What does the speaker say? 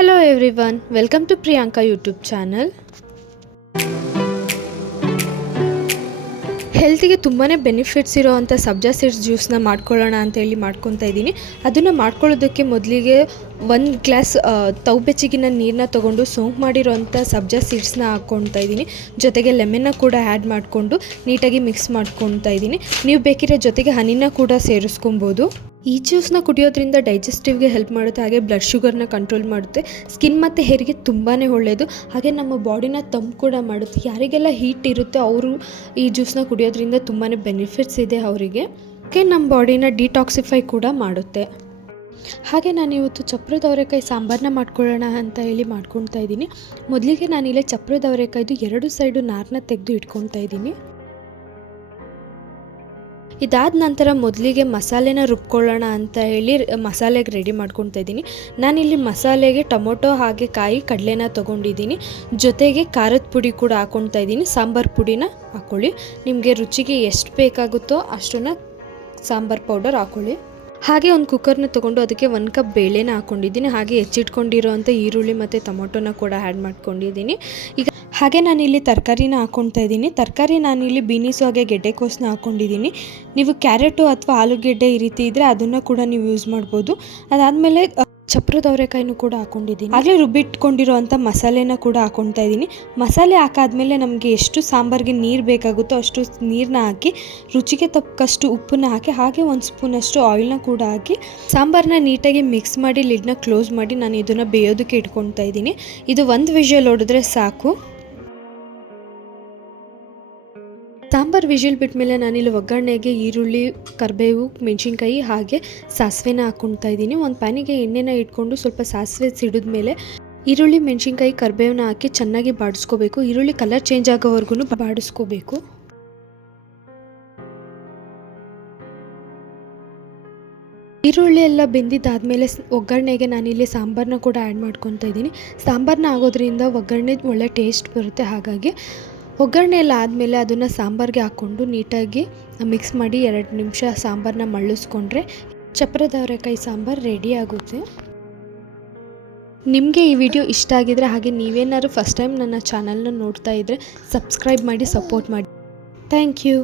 Hello everyone, welcome to Priyanka YouTube channel. ಹೆಲ್ತಿಗೆ ತುಂಬಾ benefits ಇರೋವಂಥ ಸಬ್ಜಾ ಸೀಡ್ಸ್ ಜ್ಯೂಸ್ನ ಮಾಡ್ಕೊಳ್ಳೋಣ ಅಂತೇಳಿ ಮಾಡ್ಕೊತಾ ಇದ್ದೀನಿ. ಅದನ್ನು ಮಾಡ್ಕೊಳ್ಳೋದಕ್ಕೆ ಮೊದಲಿಗೆ 1 ಗ್ಲಾಸ್ ತೌಬೆಚ್ಚಗಿನ ನೀರನ್ನ ತೊಗೊಂಡು ಸೋಂಕು ಮಾಡಿರೋವಂಥ ಸಬ್ಜಾ ಸೀಡ್ಸ್ನ ಹಾಕ್ಕೊಳ್ತಾ ಇದ್ದೀನಿ. ಜೊತೆಗೆ ಲೆಮನ್ನ ಕೂಡ ಆ್ಯಡ್ ಮಾಡಿಕೊಂಡು ನೀಟಾಗಿ ಮಿಕ್ಸ್ ಮಾಡ್ಕೊತಾ ಇದ್ದೀನಿ. ನೀವು ಬೇಕಿದ್ರೆ ಜೊತೆಗೆ ಹನಿನ ಕೂಡ ಸೇರಿಸ್ಕೊಬೋದು. ಈ ಜ್ಯೂಸ್ನ ಕುಡಿಯೋದ್ರಿಂದ ಡೈಜೆಸ್ಟಿವ್ಗೆ ಹೆಲ್ಪ್ ಮಾಡುತ್ತೆ, ಹಾಗೆ ಬ್ಲಡ್ ಶುಗರ್ನ ಕಂಟ್ರೋಲ್ ಮಾಡುತ್ತೆ, ಸ್ಕಿನ್ ಮತ್ತು ಹೇರಿಗೆ ತುಂಬಾ ಒಳ್ಳೆಯದು, ಹಾಗೆ ನಮ್ಮ ಬಾಡಿನ ತಂಪು ಕೂಡ ಮಾಡುತ್ತೆ. ಯಾರಿಗೆಲ್ಲ ಹೀಟ್ ಇರುತ್ತೆ ಅವರು ಈ ಜ್ಯೂಸ್ನ ಕುಡಿಯೋದ್ರಿಂದ ತುಂಬಾ ಬೆನಿಫಿಟ್ಸ್ ಇದೆ ಅವರಿಗೆ. ಹಾಗೆ ನಮ್ಮ ಬಾಡಿನ ಡಿಟಾಕ್ಸಿಫೈ ಕೂಡ ಮಾಡುತ್ತೆ. ಹಾಗೆ ನಾನು ಇವತ್ತು ಚಪ್ರದ ಅವರೆಕಾಯಿ ಸಾಂಬಾರನ್ನ ಮಾಡ್ಕೊಳ್ಳೋಣ ಅಂತ ಹೇಳಿ ಮಾಡ್ಕೊತಾ ಇದ್ದೀನಿ. ಮೊದಲಿಗೆ ನಾನಿಲ್ಲಿ ಚಪ್ರದ ಅವರೆಕಾಯ್ದು 2 ಸೈಡು ನಾರನ್ನ ತೆಗೆದು ಇಟ್ಕೊತಾ ಇದ್ದೀನಿ. ಇದಾದ ನಂತರ ಮೊದಲಿಗೆ ಮಸಾಲೆನ ರುಬ್ಕೊಳ್ಳೋಣ ಅಂತ ಹೇಳಿ ಮಸಾಲೆಗೆ ರೆಡಿ ಮಾಡ್ಕೊತಾ ಇದ್ದೀನಿ. ನಾನಿಲ್ಲಿ ಮಸಾಲೆಗೆ ಟೊಮೊಟೊ ಹಾಗೆ ಕಾಯಿ ಕಡಲೆನ ತೊಗೊಂಡಿದ್ದೀನಿ. ಜೊತೆಗೆ ಖಾರದ ಪುಡಿ ಕೂಡ ಹಾಕ್ಕೊತಾ ಇದ್ದೀನಿ. ಸಾಂಬಾರು ಪುಡಿನ ಹಾಕ್ಕೊಳ್ಳಿ, ನಿಮಗೆ ರುಚಿಗೆ ಎಷ್ಟು ಬೇಕಾಗುತ್ತೋ ಅಷ್ಟನ್ನು ಸಾಂಬಾರು ಪೌಡರ್ ಹಾಕ್ಕೊಳ್ಳಿ. ಹಾಗೆ ಒಂದು ಕುಕ್ಕರ್ನ ತೊಗೊಂಡು ಅದಕ್ಕೆ 1 ಕಪ್ ಬೇಳೆನ ಹಾಕ್ಕೊಂಡಿದ್ದೀನಿ. ಹಾಗೆ ಹೆಚ್ಚಿಟ್ಕೊಂಡಿರೋ ಅಂಥ ಈರುಳ್ಳಿ ಮತ್ತು ಟೊಮೊಟೊನ ಕೂಡ ಆ್ಯಡ್ ಮಾಡ್ಕೊಂಡಿದ್ದೀನಿ. ಈಗ ಹಾಗೆ ನಾನಿಲ್ಲಿ ತರಕಾರಿನ ಹಾಕ್ಕೊತಾ ಇದ್ದೀನಿ. ತರಕಾರಿ ನಾನಿಲ್ಲಿ ಬೀನೀಸು ಹಾಗೆ ಗೆಡ್ಡೆಕೋಸನ್ನ ಹಾಕ್ಕೊಂಡಿದ್ದೀನಿ. ನೀವು ಕ್ಯಾರೆಟು ಅಥವಾ ಆಲೂಗೆಡ್ಡೆ ಈ ರೀತಿ ಇದ್ದರೆ ಅದನ್ನು ಕೂಡ ನೀವು ಯೂಸ್ ಮಾಡ್ಬೋದು. ಅದಾದಮೇಲೆ ಚಪ್ರದ ಅವರೆಕಾಯಿನೂ ಕೂಡ ಹಾಕ್ಕೊಂಡಿದ್ದೀನಿ. ಹಾಗೆ ರುಬ್ಬಿಟ್ಕೊಂಡಿರೋ ಅಂಥ ಮಸಾಲೆನ ಕೂಡ ಹಾಕ್ಕೊತಾ ಇದ್ದೀನಿ. ಮಸಾಲೆ ಹಾಕಾದ್ಮೇಲೆ ನಮಗೆ ಎಷ್ಟು ಸಾಂಬಾರಿಗೆ ನೀರು ಬೇಕಾಗುತ್ತೋ ಅಷ್ಟು ನೀರನ್ನ ಹಾಕಿ, ರುಚಿಗೆ ತಕ್ಕಷ್ಟು ಉಪ್ಪನ್ನ ಹಾಕಿ, ಹಾಗೆ 1 ಸ್ಪೂನಷ್ಟು ಆಯಿಲ್ನ ಕೂಡ ಹಾಕಿ ಸಾಂಬಾರನ್ನ ನೀಟಾಗಿ ಮಿಕ್ಸ್ ಮಾಡಿ ಲಿಡ್ನ ಕ್ಲೋಸ್ ಮಾಡಿ ನಾನು ಇದನ್ನು ಬೇಯೋದಕ್ಕೆ ಇಟ್ಕೊತಾ ಇದ್ದೀನಿ. ಇದು 1 ವಿಷಲ್ ಹೊಡೆದ್ರೆ ಸಾಕು. ಸಾಂಬಾರು ವಿಜಿಲ್ ಬಿಟ್ಮೇಲೆ ನಾನಿಲ್ಲಿ ಒಗ್ಗರಣೆಗೆ ಈರುಳ್ಳಿ, ಕರಿಬೇವು, ಮೆಣಸಿನ್ಕಾಯಿ ಹಾಗೆ ಸಾಸಿವೆನ ಹಾಕ್ಕೊತಾ ಇದ್ದೀನಿ. ಒಂದು ಪ್ಯಾನಿಗೆ ಎಣ್ಣೆನ ಇಟ್ಕೊಂಡು ಸ್ವಲ್ಪ ಸಾಸಿವೆ ಸಿಡಿದ್ಮೇಲೆ ಈರುಳ್ಳಿ, ಮೆಣಸಿನ್ಕಾಯಿ, ಕರಿಬೇವನ್ನ ಹಾಕಿ ಚೆನ್ನಾಗಿ ಬಾಡಿಸ್ಕೋಬೇಕು. ಈರುಳ್ಳಿ ಕಲರ್ ಚೇಂಜ್ ಆಗೋವರೆಗೂ ಬಾಡಿಸ್ಕೋಬೇಕು. ಈರುಳ್ಳಿ ಎಲ್ಲ ಬೆಂದಿದ್ದಾದಮೇಲೆ ಒಗ್ಗರಣೆಗೆ ನಾನಿಲ್ಲಿ ಸಾಂಬಾರನ್ನ ಕೂಡ ಆ್ಯಡ್ ಮಾಡ್ಕೊತಾ ಇದ್ದೀನಿ. ಸಾಂಬಾರನ್ನ ಆಗೋದ್ರಿಂದ ಒಗ್ಗರಣೆ ಒಳ್ಳೆ ಟೇಸ್ಟ್ ಬರುತ್ತೆ. ಹಾಗಾಗಿ ಒಗ್ಗರಣೆ ಎಲ್ಲ ಆದಮೇಲೆ ಅದನ್ನು ಸಾಂಬಾರಿಗೆ ಹಾಕ್ಕೊಂಡು ನೀಟಾಗಿ ಮಿಕ್ಸ್ ಮಾಡಿ 2 ನಿಮಿಷ ಸಾಂಬಾರನ್ನ ಮಳ್ಳಿಸ್ಕೊಂಡ್ರೆ ಚಪ್ರದ ಅವರೆಕಾಯಿ ಸಾಂಬಾರು ರೆಡಿ ಆಗುತ್ತೆ. ನಿಮಗೆ ಈ ವಿಡಿಯೋ ಇಷ್ಟ ಆಗಿದರೆ, ಹಾಗೆ ನೀವೇನಾದ್ರು ಫಸ್ಟ್ ಟೈಮ್ ನನ್ನ ಚಾನಲ್ನ ನೋಡ್ತಾ ಇದ್ದರೆ ಸಬ್ಸ್ಕ್ರೈಬ್ ಮಾಡಿ ಸಪೋರ್ಟ್ ಮಾಡಿ. Thank you.